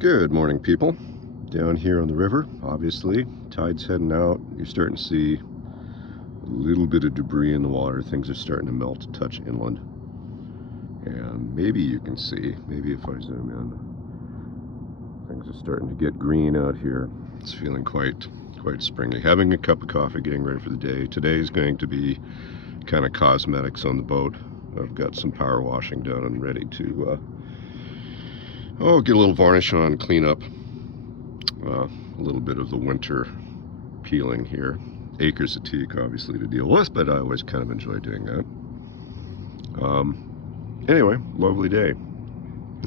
Good morning, people. Down here on the river, obviously, tide's heading out. You're starting to see a little bit of debris in the water. Things are starting to melt a touch inland. And maybe you can see, maybe if I zoom in, things are starting to get green out here. It's feeling quite springy. Having a cup of coffee, getting ready for the day. Today's going to be kind of cosmetics on the boat. I've got some power washing done and ready to get a little varnish on, clean up a little bit of the winter peeling here. Acres of teak, obviously, to deal with, but I always kind of enjoy doing that. Anyway, lovely day.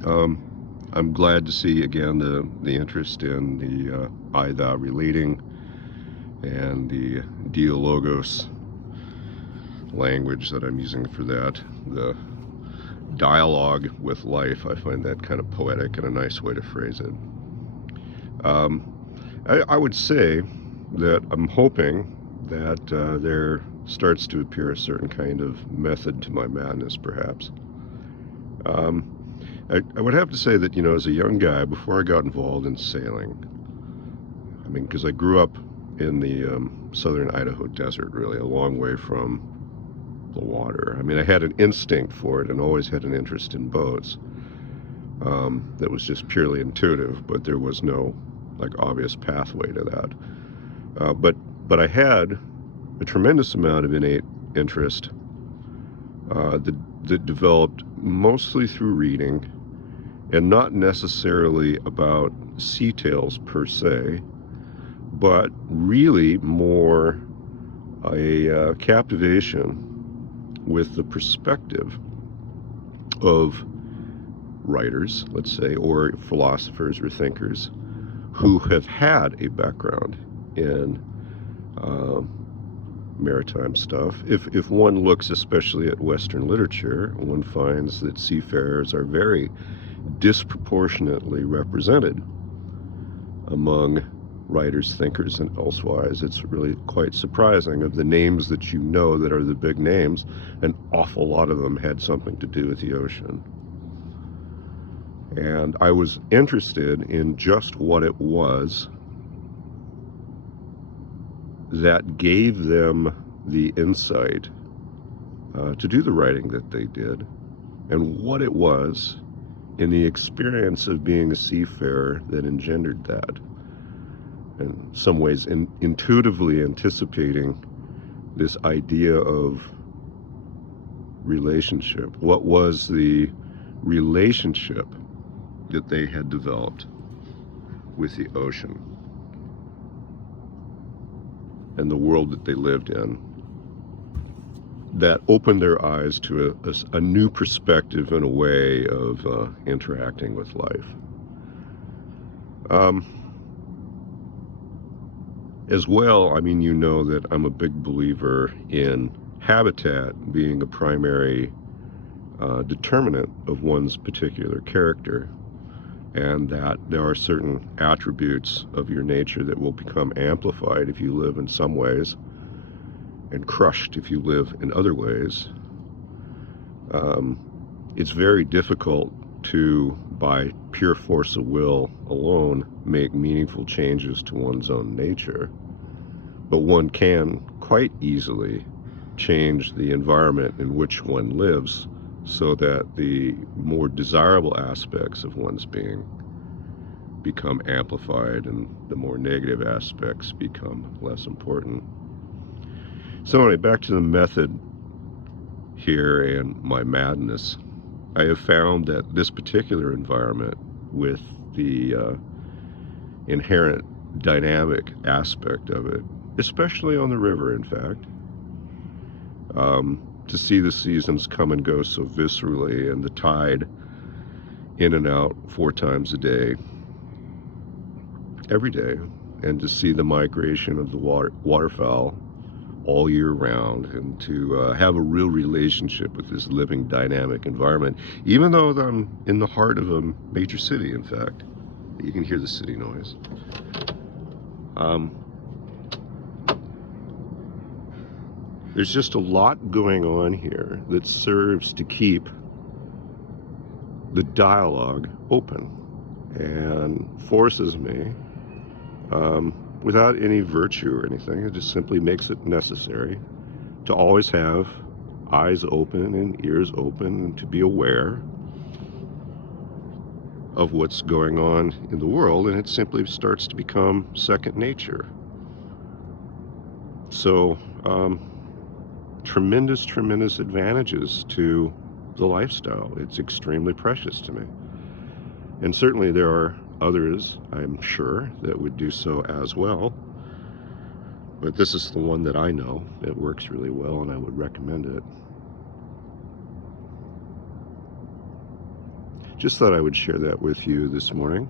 I'm glad to see again the interest in the I-thou relating and the dialogos language that I'm using for that. The dialogue with life, I find that kind of poetic and a nice way to phrase it. I would say that I'm hoping that there starts to appear a certain kind of method to my madness, perhaps. I would have to say that, as a young guy, before I got involved in sailing, because I grew up in the southern Idaho desert, really, a long way from the water. I had an instinct for it and always had an interest in boats that was just purely intuitive, but there was no obvious pathway to that. But I had a tremendous amount of innate interest that developed mostly through reading, and not necessarily about sea tales per se, but really more a captivation with the perspective of writers, let's say, or philosophers or thinkers who have had a background in maritime stuff. If one looks especially at Western literature, one finds that seafarers are very disproportionately represented among writers, thinkers, and elsewise. It's really quite surprising. Of the names that you know that are the big names, an awful lot of them had something to do with the ocean. And I was interested in just what it was that gave them the insight to do the writing that they did, and what it was in the experience of being a seafarer that engendered that. In some ways, intuitively anticipating this idea of relationship. What was the relationship that they had developed with the ocean and the world that they lived in, that opened their eyes to a new perspective and a way of interacting with life. As well, you know that I'm a big believer in habitat being a primary determinant of one's particular character, and that there are certain attributes of your nature that will become amplified if you live in some ways and crushed if you live in other ways. It's very difficult to, by pure force of will alone, make meaningful changes to one's own nature, but one can quite easily change the environment in which one lives so that the more desirable aspects of one's being become amplified and the more negative aspects become less important. So anyway, back to the method here and my madness. I have found that this particular environment, with the inherent dynamic aspect of it, especially on the river, in fact, to see the seasons come and go so viscerally, and the tide in and out 4 times a day, every day, and to see the migration of the waterfowl all year round, and to have a real relationship with this living, dynamic environment, even though I'm in the heart of a major city, in fact. You can hear the city noise. There's just a lot going on here that serves to keep the dialogue open. and forces me, without any virtue or anything. It just simply makes it necessary to always have eyes open and ears open, and to be aware of what's going on in the world, and it simply starts to become second nature. So, tremendous advantages to the lifestyle. It's extremely precious to me. And certainly there are others, I'm sure, that would do so as well. But this is the one that I know. It works really well, and I would recommend it. Just thought I would share that with you this morning.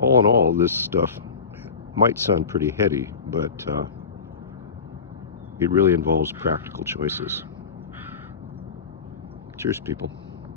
All in all, this stuff might sound pretty heady, but it really involves practical choices. Cheers, people.